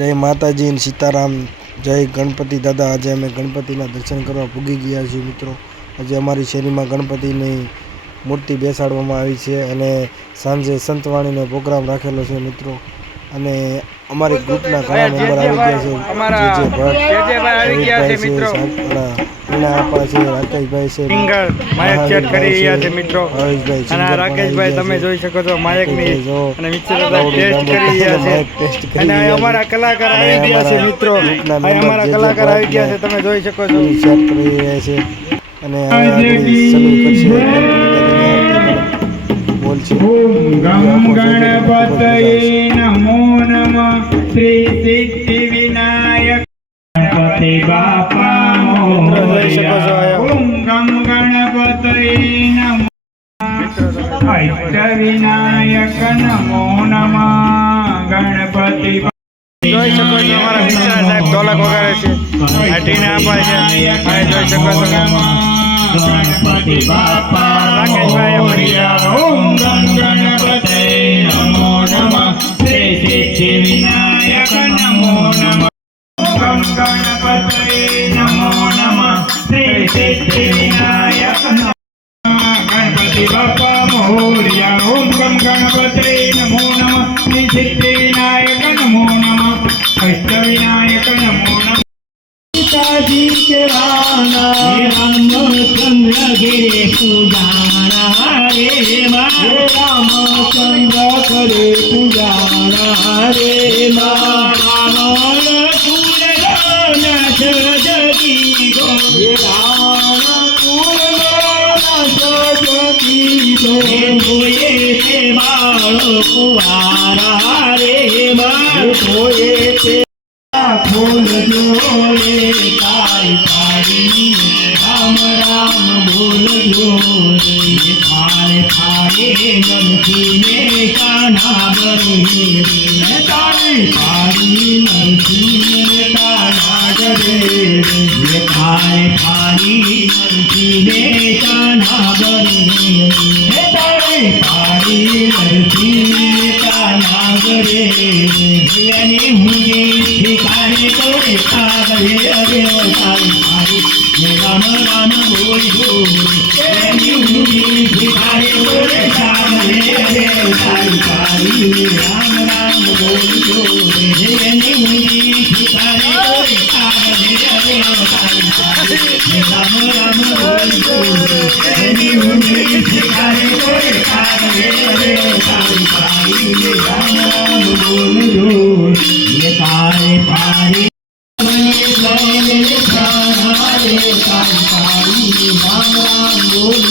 जय माताजी सीताराम जय गणपति दादा। आज अमे गणपति दर्शन करवा पूगी गया छीए मित्रों। आज अमारी शेरी में गणपति मूर्ति बेसाड़वामां आवी छे अने सांजे संतवाणी प्रोग्राम राखेलो छे मित्रों। अने अमारी ग्रुपना घणा मेम्बर आवी गया छे। जे भट्ट આવી ગયા છે મિત્રો। ઈના આપા છે, રાકેશભાઈ છે, સિંગર માઇક ચેક કરી રહ્યા છે મિત્રો। અને રાકેશભાઈ તમે જોઈ શકો છો માઇક ની અને મિક્સર ટેસ્ટ કરી રહ્યા છે। અને અમારા કલાકાર આવી ગયા છે મિત્રો। અમારા કલાકાર આવી ગયા છે, તમે જોઈ શકો છો ચેક કરી રહ્યા છે। અને સલૂટ કરશે બોલ છે ओम गम गणपतये नमो नमः श्री सिद्धि विनायक गणपति बापा मोरया। ओम गम गणपतये नमो अष्ट विनायक नमो नमः गणपति જોઈ શકો છો અમારા મિત્ર સાહેબ ઢોલક વગાડે છે, આટીને આપાય છે। આ જોઈ શકો છો गणपति बापा રાકેશભાઈ मोरया। ओम गम गणपतये नमो नमः श्री सिद्धि विनायक नमो नमः। गम गणपतये नमो नमः श्री सिद्धि विनायक गणपति बापा मोरया। ओम गम गणपतये नमो नमः श्री सिद्धि विनायक नमो नमः अष्ट विनायक नमो नमः। पिताजी के राना रामचंद्र गिरे पुजारा रे रामचंद्र करे पुजारा रे रावण कुल नाश जगी गो रावण कुल नाश जगी गो होए ते बाळो कुवारा रे होए ते फूल जोड़े ताई तारी राम राम बोल जोड़े थारे थारे नरसी ने कान्हा बरे तारी तारी नरसी ने कान्हा बरे थारे थारी नरसी ने कान्हा बरे तारी तारी नरसी ने कान्हा बरे हुए ठिकाने तो कागले अरे तारी तारी राम राम बोल हुए ठिकाने तो कागले अरे तारी तारी राम राम बोल हुए ठिकाने तो कागले अरे तारी तारी राम राम बोल हुए ठिकाने तो कागले अरे तारी तारी राम राम बोल ये तारे पारी राम राम बोल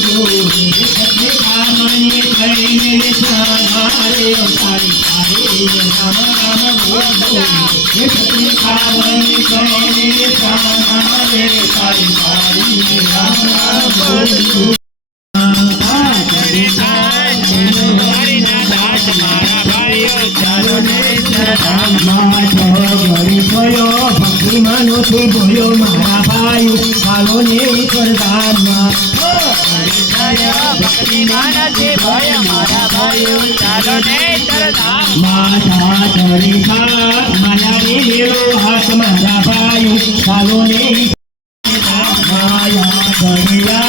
भक्ति मानो थे बोलो मारा भाई कालो ने वरदान भक्ति माना थे भय मारा भाई कालो ने वरदान माता चरिता माया ने लेलो हाथ मारा भाई कालो ने माया चरिया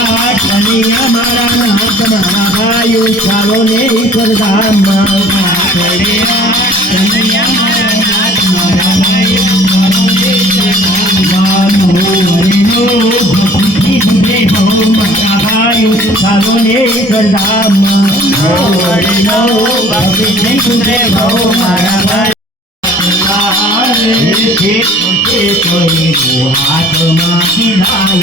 चनिया मारा हाथ मारा भाई कालो ने वरदान चरिया चनिया मारा हाथ मारा भाई सालोने करदाम भक्ति सुंदरे भव मारा भाई हाथ माँ की लाल